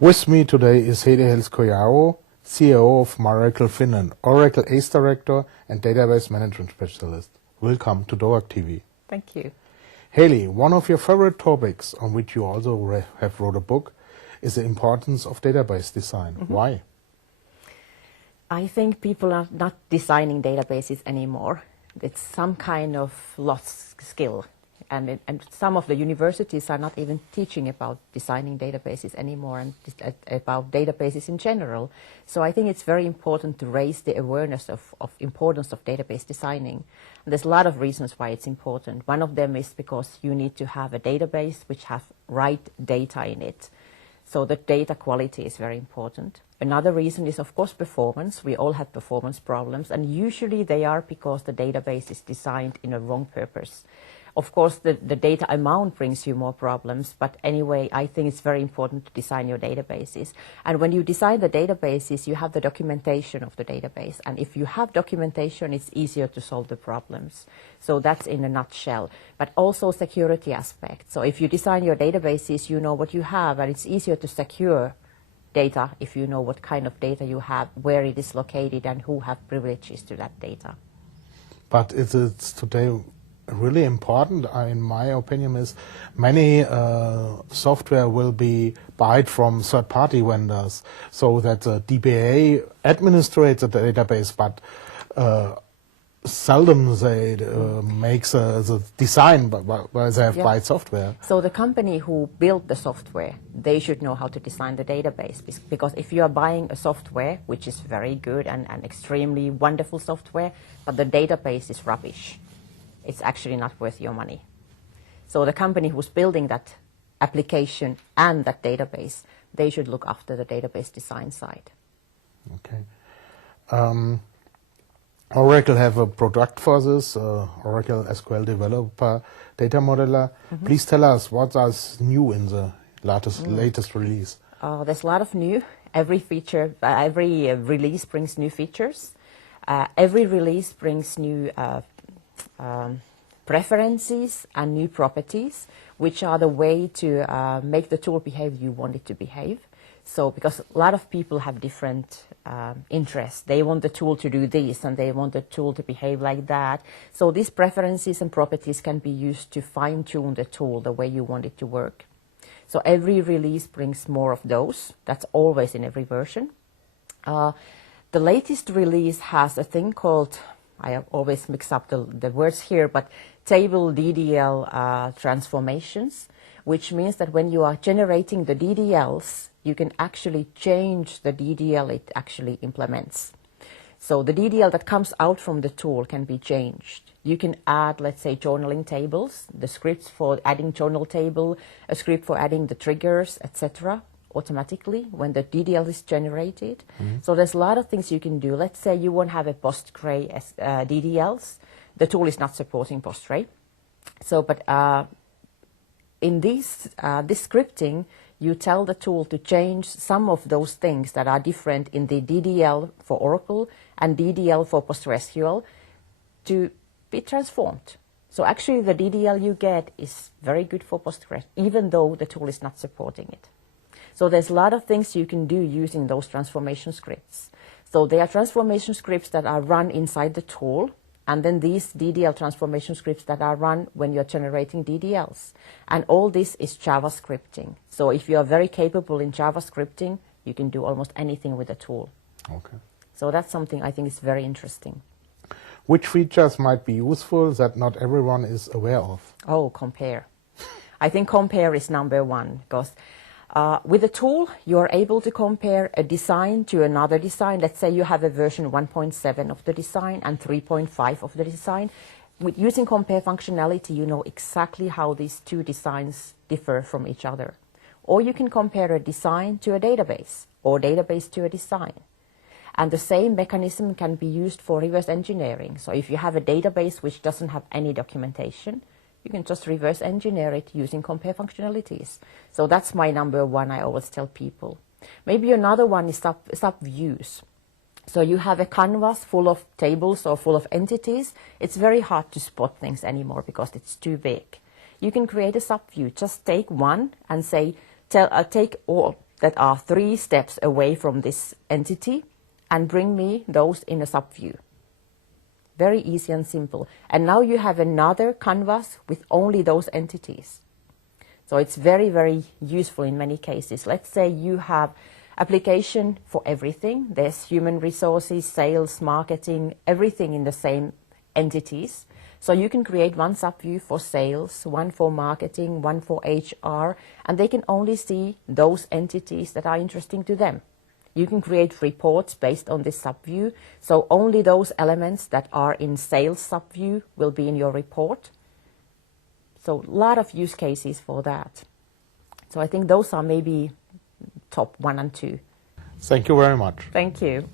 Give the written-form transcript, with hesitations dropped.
With me today is Heli Helskyaho, CEO of Miracle Finland, Oracle ACE Director and Database Management Specialist. Welcome to DOAG TV. Thank you. Heli, one of your favorite topics on which you also have wrote a book is the importance of database design. Mm-hmm. Why? I think people are not designing databases anymore. It's some kind of lost skill. And some of the universities are not even teaching about designing databases anymore and about databases in general. So I think it's very important to raise the awareness of importance of database designing. And there's a lot of reasons why it's important. One of them is because you need to have a database which has right data in it. So the data quality is very important. Another reason is, of course, performance. We all have performance problems, and usually they are because the database is designed in a wrong purpose. Of course, the data amount brings you more problems, but anyway, I think it's very important to design your databases. And when you design the databases, you have the documentation of the database. And if you have documentation, it's easier to solve the problems. So that's in a nutshell. But also security aspect. So if you design your databases, you know what you have, and it's easier to secure data if you know what kind of data you have, where it is located, and who have privileges to that data. But it's today really important, in my opinion, is many software will be bought from third-party vendors, so that the DBA administrates the database, but seldom they makes the design where they have buy software. So the company who built the software, they should know how to design the database, because if you are buying a software which is very good and extremely wonderful software, but the database is rubbish, it's actually not worth your money. So the company who's building that application and that database, they should look after the database design side. Okay. Oracle have a product for this, Oracle SQL Developer Data Modeler. Mm-hmm. Please tell us what is new in the latest release. There's a lot of new. Every feature, every release brings new features. Every release brings new preferences and new properties, which are the way to make the tool behave you want it to behave. So, because a lot of people have different interests. They want the tool to do this, and they want the tool to behave like that. So these preferences and properties can be used to fine-tune the tool the way you want it to work. So every release brings more of those. That's always in every version. The latest release has a thing called, I always mix up the words here, but table DDL transformations, which means that when you are generating the DDLs, you can actually change the DDL it actually implements. So the DDL that comes out from the tool can be changed. You can add, let's say, journaling tables, the scripts for adding journal table, a script for adding the triggers, etc., automatically when the DDL is generated. Mm-hmm. So there's a lot of things you can do. Let's say you want to have a Postgre DDLs. The tool is not supporting Postgre. So, but in this scripting, you tell the tool to change some of those things that are different in the DDL for Oracle and DDL for PostgreSQL to be transformed. So actually the DDL you get is very good for Postgres, even though the tool is not supporting it. So there's a lot of things you can do using those transformation scripts. So there are transformation scripts that are run inside the tool, and then these DDL transformation scripts that are run when you're generating DDLs. And all this is JavaScripting. So if you are very capable in JavaScripting, you can do almost anything with the tool. Okay. So that's something I think is very interesting. Which features might be useful that not everyone is aware of? Oh, compare. I think compare is number one, because with a tool, you are able to compare a design to another design. Let's say you have a version 1.7 of the design and 3.5 of the design. With using compare functionality, you know exactly how these two designs differ from each other. Or you can compare a design to a database, or database to a design. And the same mechanism can be used for reverse engineering. So if you have a database which doesn't have any documentation, you can just reverse engineer it using compare functionalities. So that's my number one, I always tell people. Maybe another one is sub-views. So you have a canvas full of tables or full of entities. It's very hard to spot things anymore because it's too big. You can create a sub-view. Just take one and say, take all that are 3 steps away from this entity and bring me those in a subview. Very easy and simple. And now you have another canvas with only those entities. So it's very, very useful in many cases. Let's say you have application for everything. There's human resources, sales, marketing, everything in the same entities. So you can create one subview for sales, one for marketing, one for HR, and they can only see those entities that are interesting to them. You can create reports based on this subview, so only those elements that are in sales subview will be in your report. So a lot of use cases for that. So I think those are maybe top 1 and 2. Thank you very much. Thank you.